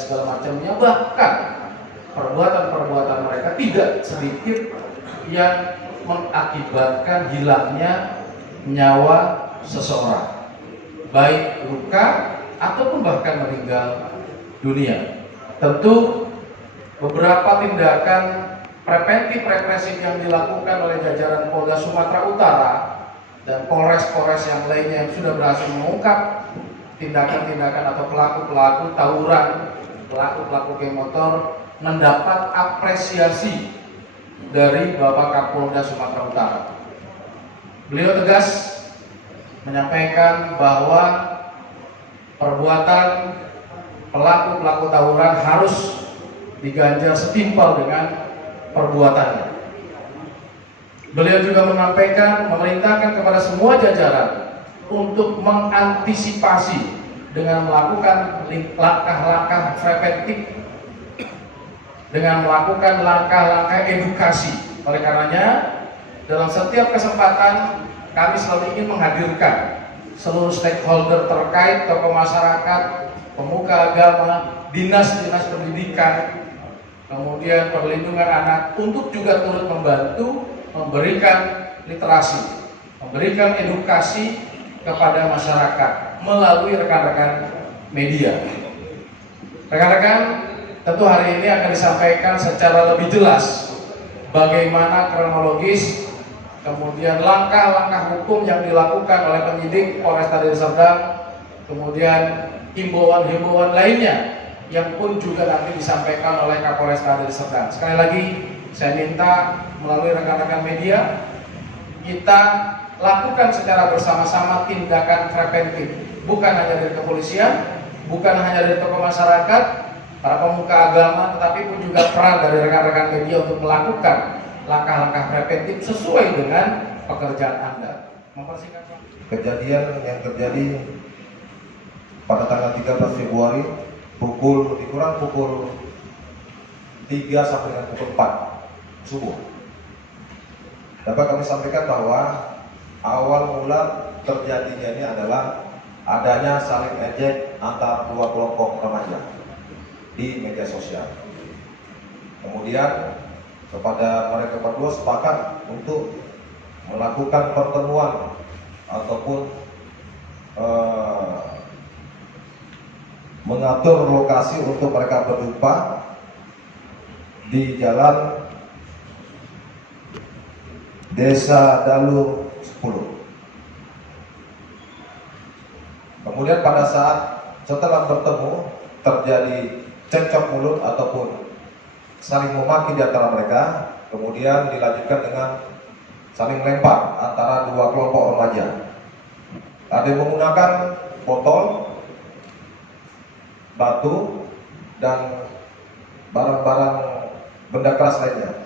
segala macamnya, bahkan perbuatan-perbuatan mereka tidak sedikit yang mengakibatkan hilangnya nyawa seseorang, baik luka ataupun bahkan meninggal dunia. Tentu beberapa tindakan preventif represif yang dilakukan oleh jajaran Polda Sumatera Utara dan Polres-Polres yang lainnya yang sudah berhasil mengungkap tindakan-tindakan atau pelaku-pelaku tawuran, pelaku-pelaku geng motor, mendapat apresiasi dari Bapak Kapolda Sumatera Utara. Beliau tegas menyampaikan bahwa perbuatan pelaku-pelaku tawuran harus diganjar setimpal dengan perbuatannya. Beliau juga memerintahkan kepada semua jajaran untuk mengantisipasi dengan melakukan langkah-langkah preventif, dengan melakukan langkah-langkah edukasi. Oleh karenanya, dalam setiap kesempatan kami selalu ingin menghadirkan seluruh stakeholder terkait, tokoh masyarakat, pemuka agama, dinas-dinas pendidikan, kemudian perlindungan anak, untuk juga turut membantu memberikan literasi, memberikan edukasi kepada masyarakat melalui rekan-rekan media. Rekan-rekan, tentu hari ini akan disampaikan secara lebih jelas bagaimana kronologis, kemudian langkah-langkah hukum yang dilakukan oleh penyidik Polresta Deli Serdang, kemudian himbauan-himbauan lainnya yang pun juga nanti disampaikan oleh Kapolresta Deli Serdang. Sekali lagi saya minta melalui rekan-rekan media kita lakukan secara bersama-sama tindakan preventif, bukan hanya dari kepolisian, bukan hanya dari tokoh masyarakat, para pemuka agama, tetapi pun juga peran dari rekan-rekan media untuk melakukan langkah-langkah preventif sesuai dengan pekerjaan Anda. Mempersingkat kejadian yang terjadi pada tanggal 13 Februari lebih kurang pukul 3 sampai dengan pukul 4 subuh. Dapat kami sampaikan bahwa awal mula terjadinya ini adalah adanya saling ejek antar dua kelompok remaja di media sosial. Kemudian kepada mereka berdua sepakat untuk melakukan pertemuan ataupun mengatur lokasi untuk mereka berjumpa di jalan Desa Dalu 10. Kemudian pada saat setelah bertemu terjadi cekcok mulut ataupun saling memaki di antara mereka, kemudian dilanjutkan dengan saling lempar antara dua kelompok remaja. Ada yang menggunakan botol, batu, dan barang-barang benda keras lainnya.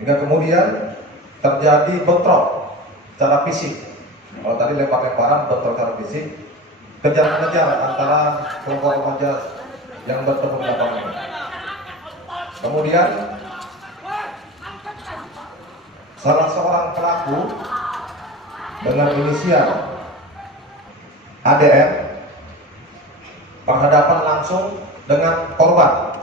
Hingga kemudian terjadi bentrok secara fisik. Kalau tadi lempar-lemparan, bentrok secara fisik, kejar-kejar antara kelompok remaja yang bertemu di lapangan. Kemudian salah seorang pelaku dengan inisial ADM berhadapan langsung dengan korban.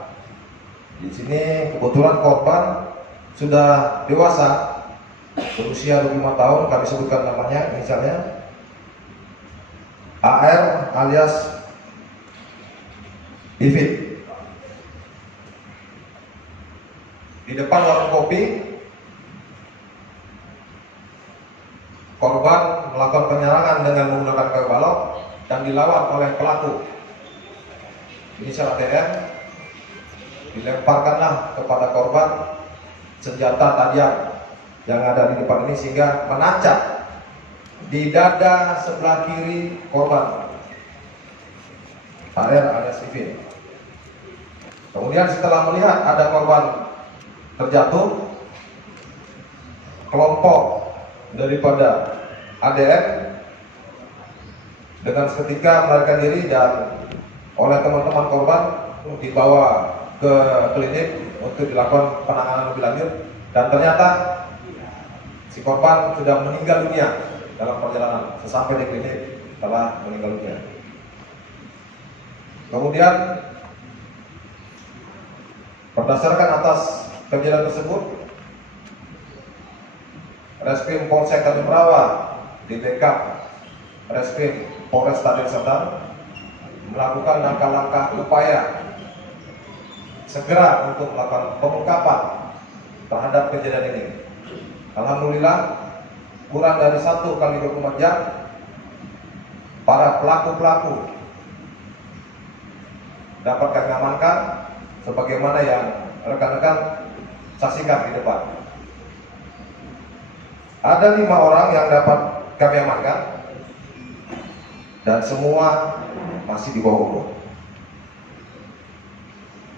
Di sini kebetulan korban sudah dewasa, berusia 25 tahun, kami sebutkan namanya, misalnya AR alias David. Di depan warung kopi, korban melakukan penyerangan dengan menggunakan kayu balok dan dilawan oleh pelaku inisial ADM. Dilemparkanlah kepada korban senjata tajam yang ada di depan ini sehingga menancap di dada sebelah kiri korban AR alias David. Kemudian setelah melihat ada korban terjatuh, kelompok daripada ADM dengan seketika melarikan diri dan oleh teman-teman korban dibawa ke klinik untuk dilakukan penanganan lebih lanjut, dan ternyata si korban sudah meninggal dunia dalam perjalanan. Sesampai di klinik telah meninggal dunia. Kemudian Berdasarkan atas kejadian tersebut, Reskrim Polsek Tanjung Rawa di backup Reskrim Polresta Deli Serdang melakukan langkah-langkah upaya segera untuk melakukan pengungkapan terhadap kejadian ini. Alhamdulillah, kurang dari 1 kali 24 jam para pelaku-pelaku dapat kami amankan sebagaimana yang rekan-rekan saksikan di depan. Ada 5 orang yang dapat kami amankan dan semua masih di bawah umur.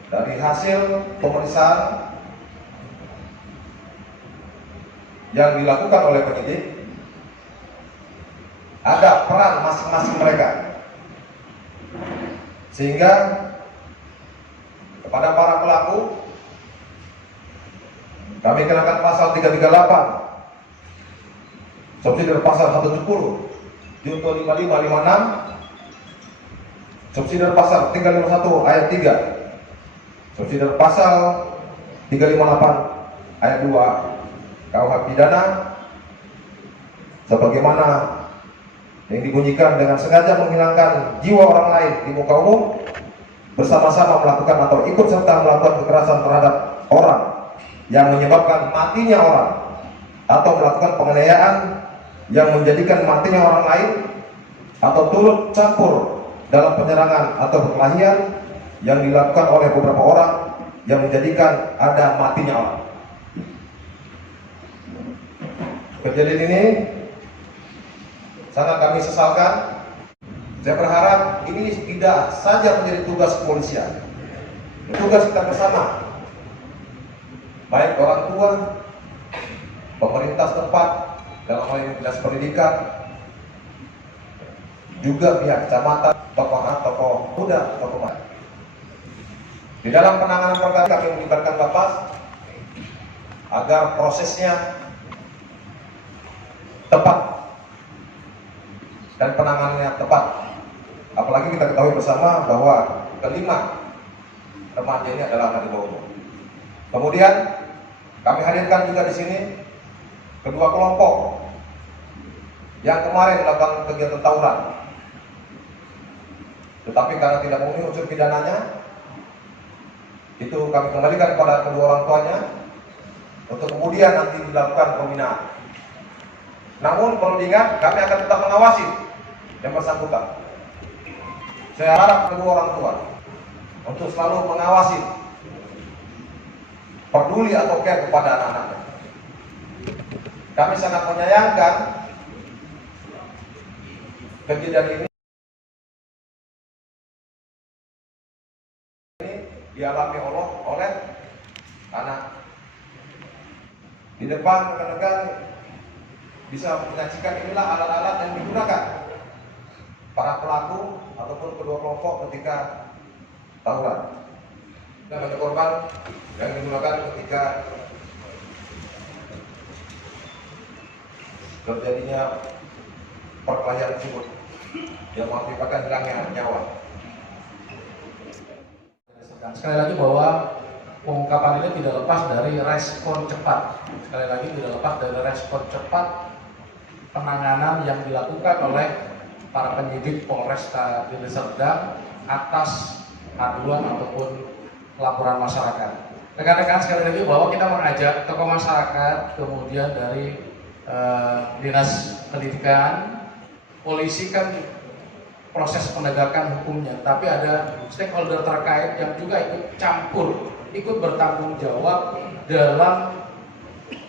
Dari hasil pemeriksaan yang dilakukan oleh penyidik, ada peran masing-masing mereka, sehingga kepada para pelaku kami kenakan pasal 338 subsidi pasal 110 junto 5556, subsidi pasal 351 ayat 3, subsidi pasal 358 ayat 2 KUH pidana sebagaimana yang dibunyikan dengan sengaja menghilangkan jiwa orang lain di muka umum, bersama-sama melakukan atau ikut serta melakukan kekerasan terhadap orang yang menyebabkan matinya orang, atau melakukan penganiayaan yang menjadikan matinya orang lain, atau turut campur dalam penyerangan atau perkelahian yang dilakukan oleh beberapa orang yang menjadikan ada matinya orang. Kejadian ini sangat kami sesalkan. Saya berharap ini tidak saja menjadi tugas kepolisian, tugas kita bersama, baik orang tua, pemerintah setempat dalam hal ini dinas pendidikan, juga pihak kecamatan, tokoh muda, tokoh muda. Di dalam penanganan perkara kami melibatkan Bapas agar prosesnya tepat dan penanganannya tepat. Apalagi kita ketahui bersama bahwa kelima remaja ini adalah anak di bawah umur. Kemudian kami hadirkan juga di sini kedua kelompok yang kemarin melakukan kegiatan tawuran, tetapi karena tidak memenuhi unsur pidananya, itu kami kembalikan kepada kedua orang tuanya untuk kemudian nanti dilakukan pembinaan. Namun perlu diingat, kami akan tetap mengawasi yang bersangkutan. Saya harap kedua orang tua untuk selalu mengawasi, peduli atau care kepada anak-anaknya. Kami sangat menyayangkan kejadian ini dialami oleh anak. Di depan rekan-rekan bisa menyaksikan inilah alat-alat yang digunakan para pelaku ataupun kedua kelompok ketika tawuran. Dan ada korban yang digunakan ketika terjadinya perkelahian tersebut yang mengakibatkan hilangnya nyawa. Sekali lagi bahwa pengungkapan ini tidak lepas dari respon cepat. Sekali lagi tidak lepas dari respon cepat penanganan yang dilakukan oleh para penyidik Polresta Deli Serdang atas aduan ataupun laporan masyarakat. Rekan-rekan, sekali lagi bahwa kita mengajak tokoh masyarakat, kemudian dari dinas pendidikan, polisi kan proses penegakan hukumnya, tapi ada stakeholder terkait yang juga ikut campur, ikut bertanggung jawab dalam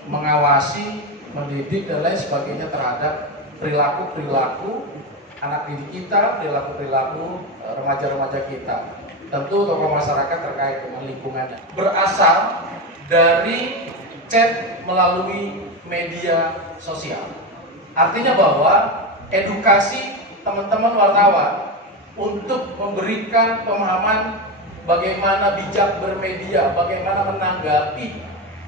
mengawasi, mendidik dan lain sebagainya terhadap perilaku-perilaku anak didik kita, perilaku-perilaku remaja-remaja kita. Tentu tokoh masyarakat terkait dengan lingkungannya. Berasal dari chat melalui media sosial. Artinya bahwa edukasi teman-teman wartawan untuk memberikan pemahaman bagaimana bijak bermedia, bagaimana menanggapi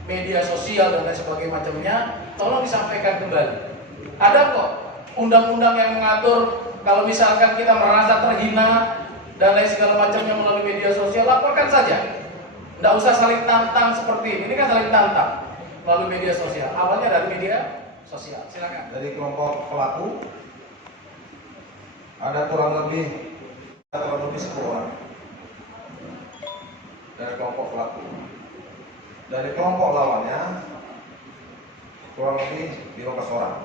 media sosial dan lain sebagainya macamnya, tolong disampaikan kembali. Ada kok undang-undang yang mengatur kalau misalkan kita merasa terhina dan lain segala macamnya melalui media sosial, laporkan saja. Nggak usah saling tantang seperti ini. Ini kan saling tantang melalui media sosial. Awalnya dari media sosial. Silakan. Dari kelompok pelaku ada kurang lebih 10 orang dari kelompok pelaku. Dari kelompok lawannya kurang lebih 15 orang.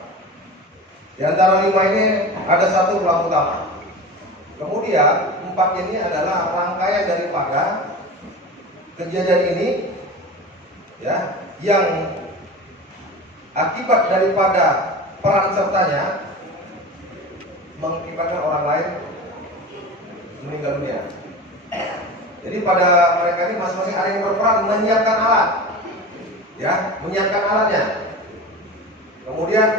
Di antara 5 ini ada 1 pelaku utama. Kemudian 4 ini adalah rangkaian daripada kejadian ini, ya, yang akibat daripada peran sertanya mengakibatkan orang lain meninggal dunia. Jadi pada mereka ini masing-masing ada yang berperan menyiapkan alat, ya, menyiapkan alatnya. Kemudian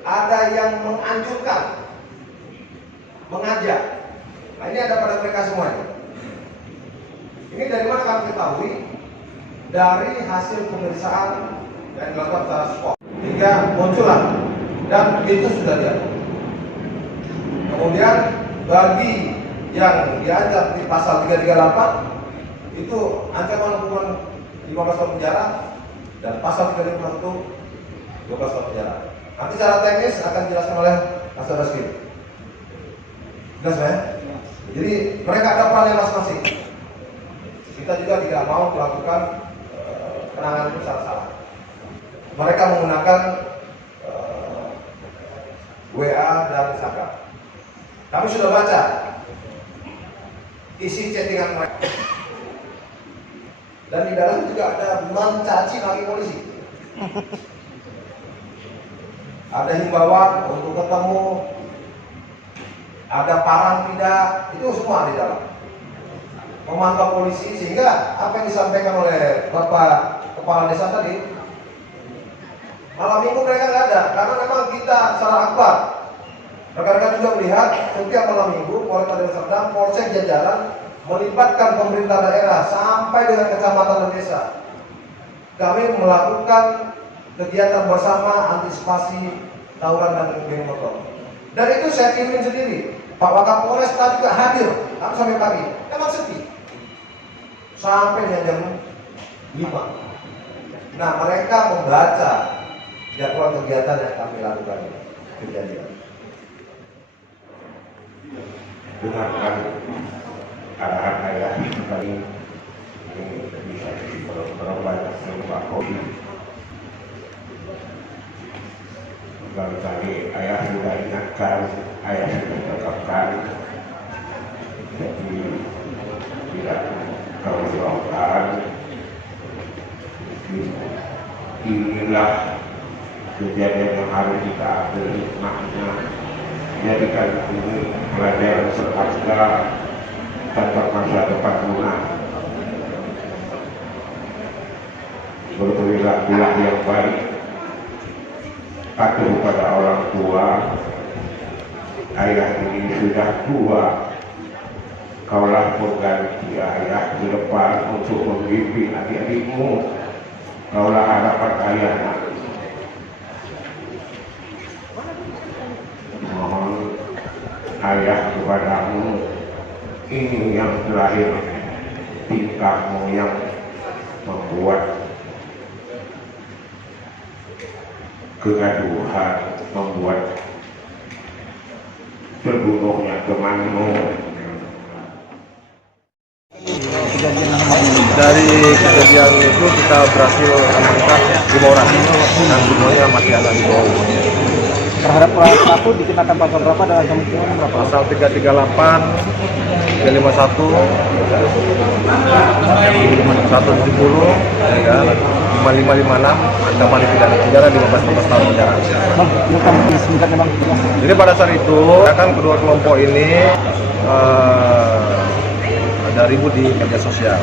ada yang menganjurkan, mengajak. Nah, ini ada pada mereka semuanya. Ini dari mana kami ketahui? Dari hasil pemeriksaan yang dilakukan secara spot. Hingga muncullah, dan itu sudah diatur. Kemudian bagi yang diancam di pasal 338 itu ancaman hukuman 15 tahun penjara, dan pasal 351 12 tahun penjara. Nanti secara teknis akan dijelaskan oleh Mas Rizky. Jelas ya? Jadi mereka ada perannya masing-masing. Kita juga tidak mau melakukan penanganan itu secara salah. Mereka menggunakan WA dan Instagram. Kami sudah baca isi chattingan mereka. Dan di dalam juga ada mencaci maki polisi. Ada himbauan untuk ketemu, ada parang tidak, itu semua di dalam. Memantau polisi, sehingga apa yang disampaikan oleh Bapak Kepala Desa tadi, malam minggu mereka nggak ada, karena memang kita secara akbar. Rekan-rekan juga melihat setiap malam minggu Polres Deli Serdang, Polsek jajaran melibatkan pemerintah daerah sampai dengan kecamatan dan desa. Kami melakukan kegiatan bersama antisipasi tawuran dan geng motor. Dan itu saya pimpin sendiri. Pak Wakapolres tadi juga hadir, kami sampai pagi. Memang sepi. Sampai jam 5. Nah, mereka membaca jadwal kegiatan yang kami lakukan kejadian. Dengarkan arahan ayah kali ini bisa berobat Pak Kopi. Kali ayah sudah ingatkan, ayah sudah tetapkan, jadi tidak kau lakukan. Inilah kejadian yang harus kita ambil hikmahnya. Jadikan ini pelajaran berharga tentang masa depan guna. Berperilakulah yang baik, patuh pada orang tua. Ayah ini sudah tua, kaulah pengganti ayah di depan untuk membimbing adik-adikmu. Kaulah harapan ayah. Mohon ayah kepadamu, ini yang terakhir, tingkahmu yang membuat kegaduhan, membuat terbunuhnya temanmu. Dari kejadian itu kita berhasil amankan 5 orang, dan semuanya masih ada di bawah. Terhadap pelaku dikenakan pasal berapa dan ancaman hukuman berapa? Pasal 338, 351, 170, ya, 5556, ancaman pidana penjara 15 tahun penjara. Bang, bukan singkatnya bang. Jadi pada saat itu kan kedua kelompok ini ada ribut di media sosial.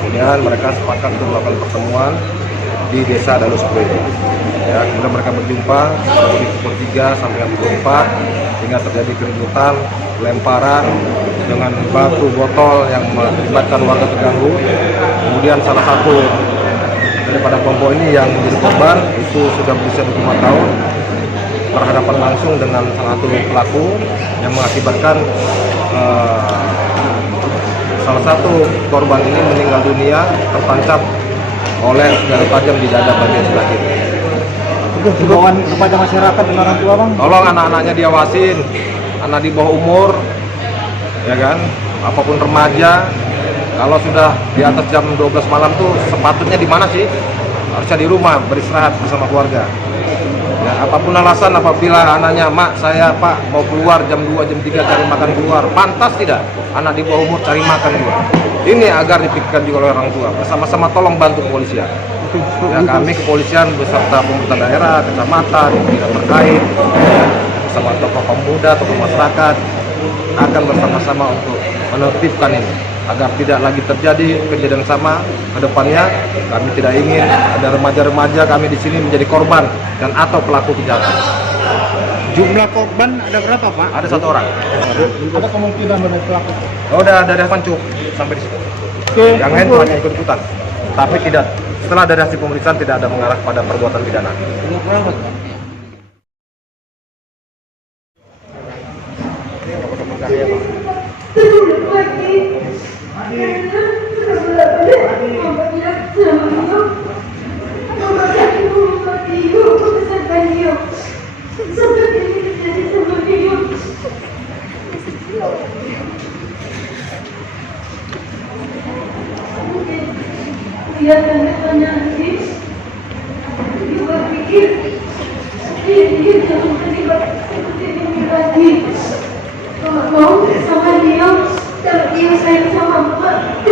Kemudian mereka sepakat untuk melakukan pertemuan di desa Dalus Kue. Ya, kemudian mereka berjumpa dari pukul 3 sampai pukul 4 hingga terjadi keributan, lemparan dengan batu botol yang mengakibatkan warga terganggu. Kemudian salah satu daripada kelompok ini yang menjadi korban itu sudah berusia 25 tahun, berhadapan langsung dengan salah satu pelaku yang mengakibatkan salah satu korban ini meninggal dunia tertancap oleh senjata tajam di dada bagian sebelah kiri. Itu himbauan kepada masyarakat dan orang tua bang. Tolong anak-anaknya diawasin, anak di bawah umur, ya kan, apapun remaja. Kalau sudah di atas jam 12 malam tuh sepatutnya di mana sih? Harusnya di rumah beristirahat bersama keluarga. Ya, apapun alasan apabila anaknya, mak saya pak mau keluar jam 2 jam 3 cari makan keluar, pantas tidak anak di bawah umur cari makan juga. Ini agar dipikirkan juga oleh orang tua. Bersama-sama tolong bantu kepolisian. Ya, kami kepolisian beserta pemerintah daerah, kecamatan yang tidak terkait, ya, bersama tokoh pemuda, tokoh masyarakat akan bersama-sama untuk menertibkan ini agar tidak lagi terjadi kejadian sama ke depannya. Kami tidak ingin ada remaja-remaja kami di sini menjadi korban dan atau pelaku kejahatan. Jumlah korban ada berapa pak? Ada 1 orang. Ada kemungkinan ada pelaku. Oh, udah dari Pancuk sampai di situ. Oke. Yang lain hanya ikut-ikutan. Tapi tidak, setelah dari hasil pemeriksaan tidak ada mengarah pada perbuatan pidana. Dia tanya nanti, juga pikir, dia jangan terlibat seperti ini lagi. Kalau mau sama dia, kalau dia sayang sama Bapak,